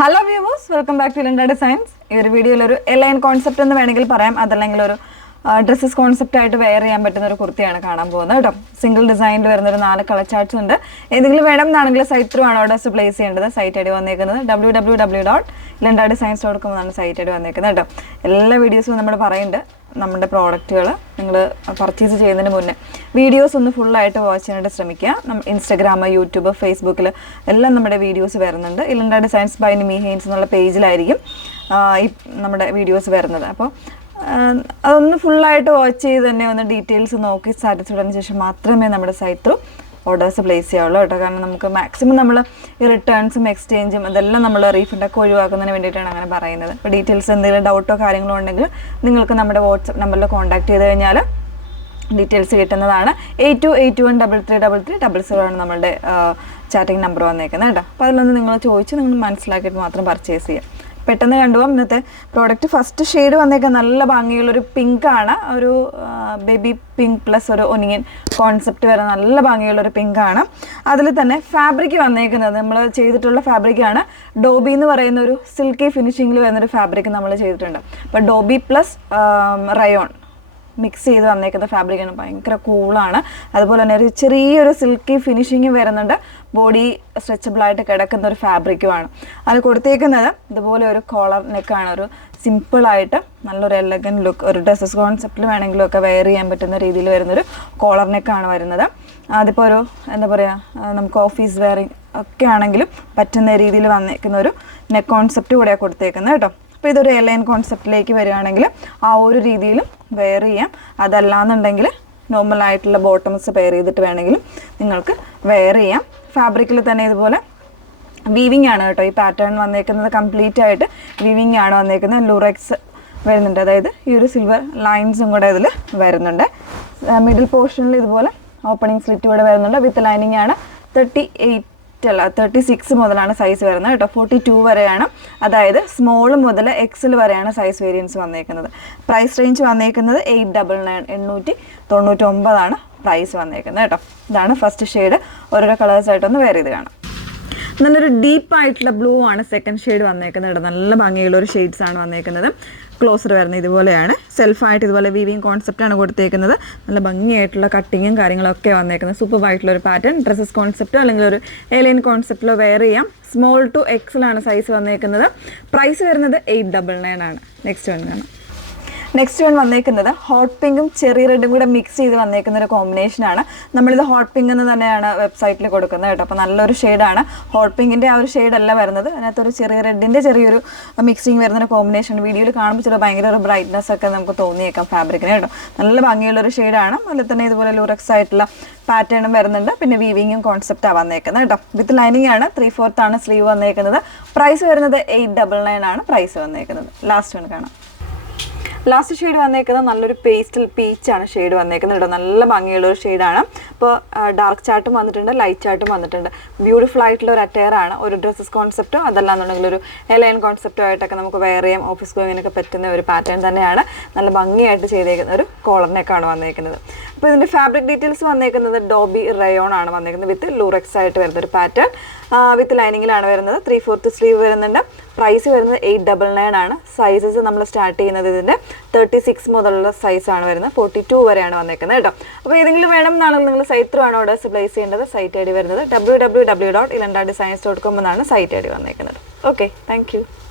Hello viewers, welcome back to ഇലൻഡ designs. ഈ ഒരു വീഡിയോയിൽ ഒരു എലൈൻ കോൺസെപ്റ്റ് എന്ന് വേണമെങ്കിൽ പറയാം, അതല്ലെങ്കിൽ ഒരു ഡ്രസ്സസ് കോൺസെപ്റ്റ് ആയിട്ട് വെയർ ചെയ്യാൻ പറ്റുന്ന ഒരു കുർത്തിയാണ് കാണാൻ പോകുന്നത് കേട്ടോ. സിംഗിൾ ഡിസൈനിൽ വരുന്ന ഒരു 4 കളർ ചാർട്ട്സ് ഉണ്ട്. ഏതെങ്കിലും വേണം എന്നാണെങ്കിൽ സൈറ്റ് ത്രൂ ആണ് ഓർഡേഴ്സ് പ്ലേസ് ചെയ്യേണ്ടത്. സൈറ്റ് ഐഡി വന്നേക്കുന്നത് www.ilendadesigns.com എന്നാണ് സൈറ്റ് ഐഡി വന്നേക്കുന്നത് കേട്ടോ. എല്ലാ വീഡിയോസും നമ്മൾ പറയുന്നുണ്ട്. നമ്മുടെ പ്രോഡക്റ്റുകൾ നിങ്ങൾ പർച്ചേസ് ചെയ്യുന്നതിന് മുന്നേ വീഡിയോസ് ഒന്ന് ഫുള്ളായിട്ട് വാച്ച് ചെയ്യാനായിട്ട് ശ്രമിക്കുക. ഇൻസ്റ്റഗ്രാം, യൂട്യൂബ്, ഫേസ്ബുക്കിൽ എല്ലാം നമ്മുടെ വീഡിയോസ് വരുന്നുണ്ട്. Elanda designs by Nimi Heinz എന്നുള്ള പേജിലായിരിക്കും ഈ നമ്മുടെ വീഡിയോസ് വരുന്നത്. അപ്പോൾ അതൊന്ന് ഫുള്ളായിട്ട് വാച്ച് ചെയ്ത് തന്നെ ഒന്ന് ഡീറ്റെയിൽസ് നോക്കി സാറ്റിസ്ഫൈഡിന് ശേഷം മാത്രമേ നമ്മുടെ സൈറ്റ് ത്രൂ ഓർഡേഴ്സ് പ്ലേസ് ചെയ്യാവുള്ളൂ കേട്ടോ. കാരണം നമുക്ക് മാക്സിമം നമ്മൾ ഈ റിട്ടേൺസും എക്സ്ചേഞ്ചും ഇതെല്ലാം നമ്മൾ റീഫണ്ടൊക്കെ ഒഴിവാക്കുന്നതിന് വേണ്ടിയിട്ടാണ് അങ്ങനെ പറയുന്നത്. അപ്പോൾ ഡീറ്റെയിൽസ് എന്തെങ്കിലും ഡൗട്ടോ കാര്യങ്ങളോ ഉണ്ടെങ്കിൽ നിങ്ങൾക്ക് നമ്മുടെ വാട്സപ്പ് നമ്പറിൽ കോൺടാക്ട് ചെയ്ത് കഴിഞ്ഞാൽ ഡീറ്റെയിൽസ് കിട്ടുന്നതാണ്. 8281333300 ആണ് നമ്മളുടെ ചാറ്റിംഗ് നമ്പർ വന്നേക്കുന്നത് കേട്ടോ. അപ്പോൾ അതിലൊന്ന് നിങ്ങൾ ചോദിച്ച് നിങ്ങൾ മനസ്സിലാക്കിയിട്ട് മാത്രം പർച്ചേസ് ചെയ്യാം. പെട്ടെന്ന് കണ്ടുപോകാം. ഇന്നത്തെ പ്രോഡക്റ്റ് ഫസ്റ്റ് ഷെയ്ഡ് വന്നേക്കാൻ നല്ല ഭംഗിയുള്ളൊരു പിങ്കാണ്. ഒരു ബേബി പിങ്ക് പ്ലസ് ഒരു ഒനിയൻ കോൺസെപ്റ്റ് വരെ നല്ല ഭംഗിയുള്ളൊരു പിങ്കാണ്. അതിൽ തന്നെ ഫാബ്രിക് വന്നേക്കുന്നത് നമ്മൾ ചെയ്തിട്ടുള്ള ഫാബ്രിക്കാണ് ഡോബി എന്ന് പറയുന്ന ഒരു സിൽക്കി ഫിനിഷിങ്ങിൽ വരുന്നൊരു ഫാബ്രിക് നമ്മൾ ചെയ്തിട്ടുണ്ട്. അപ്പോൾ ഡോബി പ്ലസ് റയോൺ മിക്സ് ചെയ്ത് വന്നേക്കുന്ന ഫാബ്രിക്കാണ്. ഭയങ്കര കൂളാണ്. അതുപോലെ തന്നെ ഒരു ചെറിയൊരു സിൽക്കി ഫിനിഷിങ് വരുന്നുണ്ട്. ബോഡി സ്ട്രെച്ചബിളായിട്ട് കിടക്കുന്ന ഒരു ഫാബ്രിക്കുമാണ്. അത് കൊടുത്തേക്കുന്നത് ഇതുപോലെ ഒരു കോളർ നെക്കാണ്. ഒരു സിമ്പിളായിട്ട് നല്ലൊരു എലഗൻ ലുക്ക്, ഒരു ഡ്രസ്സസ് കോൺസെപ്റ്റിൽ വേണമെങ്കിലും ഒക്കെ വെയർ ചെയ്യാൻ പറ്റുന്ന രീതിയിൽ വരുന്നൊരു കോളർ നെക്കാണ് വരുന്നത്. അതിപ്പോൾ ഒരു എന്താ പറയുക, നമുക്ക് ഓഫീസ് വെയറിങ് ഒക്കെ ആണെങ്കിലും പറ്റുന്ന രീതിയിൽ വന്നേക്കുന്ന ഒരു നെക്ക് കോൺസെപ്റ്റ് കൂടെയാണ് കൊടുത്തേക്കുന്നത് കേട്ടോ. അപ്പോൾ ഇതൊരു എലൈൻ കോൺസെപ്റ്റിലേക്ക് വരികയാണെങ്കിൽ ആ ഒരു രീതിയിലും വെയർ ചെയ്യാം. അതല്ലാന്നുണ്ടെങ്കിൽ നോർമലായിട്ടുള്ള ബോട്ടംസ് പെയർ ചെയ്തിട്ട് വേണമെങ്കിലും നിങ്ങൾക്ക് വെയർ ചെയ്യാം. ഫാബ്രിക്കിൽ തന്നെ ഇതുപോലെ വീവിങ് ആണ് കേട്ടോ. ഈ പാറ്റേൺ വന്നേക്കുന്നത് കംപ്ലീറ്റ് ആയിട്ട് വീവിങ് ആണ് വന്നേക്കുന്നത്. ലൂറെക്സ് വരുന്നുണ്ട്, അതായത് ഈ ഒരു സിൽവർ ലൈൻസും കൂടെ ഇതിൽ വരുന്നുണ്ട്. മിഡിൽ പോർഷനിൽ ഇതുപോലെ ഓപ്പണിംഗ് സ്ലിറ്റ് കൂടെ വരുന്നുണ്ട്. വിത്ത് ലൈനിങ് ആണ്. 36 മുതലാണ് സൈസ് വരുന്നത് കേട്ടോ. 42 വരെയാണ്, അതായത് സ്മോൾ മുതൽ എക്സൽ വരെയാണ് സൈസ് വേരിയൻസ് വന്നേക്കുന്നത്. പ്രൈസ് റേഞ്ച് വന്നേക്കുന്നത് 899 899 പ്രൈസ് വന്നേക്കുന്നത് കേട്ടോ. ഇതാണ് ഫസ്റ്റ് ഷെയ്ഡ്. ഓരോരോ കളേഴ്സായിട്ടൊന്ന് വെയർ ചെയ്ത് കാണാം. നല്ലൊരു ഡീപ്പായിട്ടുള്ള ബ്ലൂ ആണ് സെക്കൻഡ് ഷെയ്ഡ് വന്നേക്കുന്നത് കേട്ടോ. നല്ല ഭംഗിയുള്ള ഒരു ഷെയ്ഡ്സ് ആണ് വന്നേക്കുന്നത്. ക്ലോസർ വരുന്നത് ഇതുപോലെയാണ്. സെൽഫായിട്ട് ഇതുപോലെ വീവിങ് കോൺസെപ്റ്റാണ് കൊടുത്തേക്കുന്നത്. നല്ല ഭംഗിയായിട്ടുള്ള കട്ടിങ്ങും കാര്യങ്ങളൊക്കെ വന്നേക്കുന്നത്. സൂപ്പറായിട്ടുള്ള ഒരു പാറ്റേൺ. ഡ്രസ്സസ് കോൺസെപ്റ്റോ അല്ലെങ്കിൽ ഒരു എലൈൻ കോൺസെപ്റ്റിലോ വെയർ ചെയ്യാം. സ്മോൾ ടു എക്സൽ ആണ് സൈസ് വന്നേക്കുന്നത്. പ്രൈസ് വരുന്നത് 899 ആണ്. നെക്സ്റ്റ് വൺ വന്നേക്കുന്നത് ഹോട്ട് പിങ്കും ചെറി റെഡും കൂടെ മിക്സ് ചെയ്ത് വന്നേക്കുന്ന ഒരു കോമ്പിനേഷനാണ്. നമ്മളിത് ഹോട്ട് പിങ്ക് എന്ന് തന്നെയാണ് വെബ്സൈറ്റിൽ കൊടുക്കുന്നത് കേട്ടോ. അപ്പോൾ നല്ലൊരു ഷെയ്ഡാണ്. ഹോട്ട് പിങ്കിൻ്റെ ആ ഒരു ഷെയ്ഡല്ല വരുന്നത്. അതിനകത്തൊരു ചെറിയ റെഡിൻ്റെ ചെറിയൊരു മിക്സിങ് വരുന്ന കോമ്പിനേഷൻ. വീഡിയോയിൽ കാണുമ്പോൾ ചില ഭയങ്കര ഒരു ബ്രൈറ്റ്നെസ് ഒക്കെ നമുക്ക് തോന്നിയേക്കാം ഫാബ്രിക്കിന് കേട്ടോ. നല്ല ഭംഗിയുള്ളൊരു ഷെയ്ഡാണ്. അതിൽ തന്നെ ഇതുപോലെ ലൂറക്സ് ആയിട്ടുള്ള പാറ്റേണും വരുന്നുണ്ട്. പിന്നെ വീവിങ്ങും കോൺസെപ്റ്റാണ് വന്നേക്കുന്നത് കേട്ടോ. വിത്ത് ലൈനിങ് ആണ്. 3/4 ആണ് സ്ലീവ് വന്നേക്കുന്നത്. പ്രൈസ് വരുന്നത് 899 ആണ് പ്രൈസ് വന്നേക്കുന്നത്. ലാസ്റ്റ് ഒന്ന് കാണാം. ലാസ്റ്റ് ഷെയ്ഡ് വന്നേക്കുന്നത് നല്ലൊരു പേസ്റ്റൽ പീച്ചാണ് ഷെയ്ഡ് വന്നേക്കുന്നത് കേട്ടോ. നല്ല ഭംഗിയുള്ള ഒരു ഷെയ്ഡാണ്. ഇപ്പോൾ ഡാർക്ക് ചാർട്ടും വന്നിട്ടുണ്ട്, ലൈറ്റ് ചാർട്ടും വന്നിട്ടുണ്ട്. ബ്യൂട്ടിഫുൾ ആയിട്ടുള്ള ഒരു അറ്റയറാണ്. ഒരു ഡ്രസ്സസ് കോൺസെപ്റ്റോ അതല്ലാന്നുണ്ടെങ്കിൽ ഒരു എലൈൻ കോൺസെപ്റ്റോ ആയിട്ടൊക്കെ നമുക്ക് വെയർ ചെയ്യാം. ഓഫീസ് ഗോയിങ്ങിനൊക്കെ പറ്റുന്ന ഒരു പാറ്റേൺ തന്നെയാണ്. നല്ല ഭംഗിയായിട്ട് ചെയ്തേക്കുന്ന ഒരു കോളറിനൊക്കെയാണ് വന്നേക്കുന്നത്. അപ്പോൾ ഇതിൻ്റെ ഫാബ്രിക് ഡീറ്റെയിൽസ് വന്നേക്കുന്നത് ഡോബി റയോൺ ആണ് വന്നേക്കുന്നത്. വിത്ത് ലൂറെക്സ് ആയിട്ട് വരുന്നൊരു പാറ്റേൺ. വിത്ത് ലൈനിങ്ങിലാണ് വരുന്നത്. 3/4 സ്ലീവ് വരുന്നുണ്ട്. പ്രൈസ് വരുന്നത് 899 ആണ്. സൈസസ് നമ്മൾ സ്റ്റാർട്ട് ചെയ്യുന്നത് ഇതിൻ്റെ 36 മുതലുള്ള സൈസാണ് വരുന്നത്. 42 വരെയാണ് വന്നേക്കുന്നത് കേട്ടോ. അപ്പോൾ ഏതെങ്കിലും വേണം എന്നാണെങ്കിൽ നിങ്ങൾ സൈറ്റ് ത്രൂ ആണ് ഓർഡേഴ്സ് പ്ലേസ് ചെയ്യേണ്ടത്. സൈറ്റ് ഐ ഡി വരുന്നത് www.ilendadesigns.com എന്നാണ് സൈറ്റ് ഐ ഡി വന്നേക്കുന്നത്. Okay, thank you.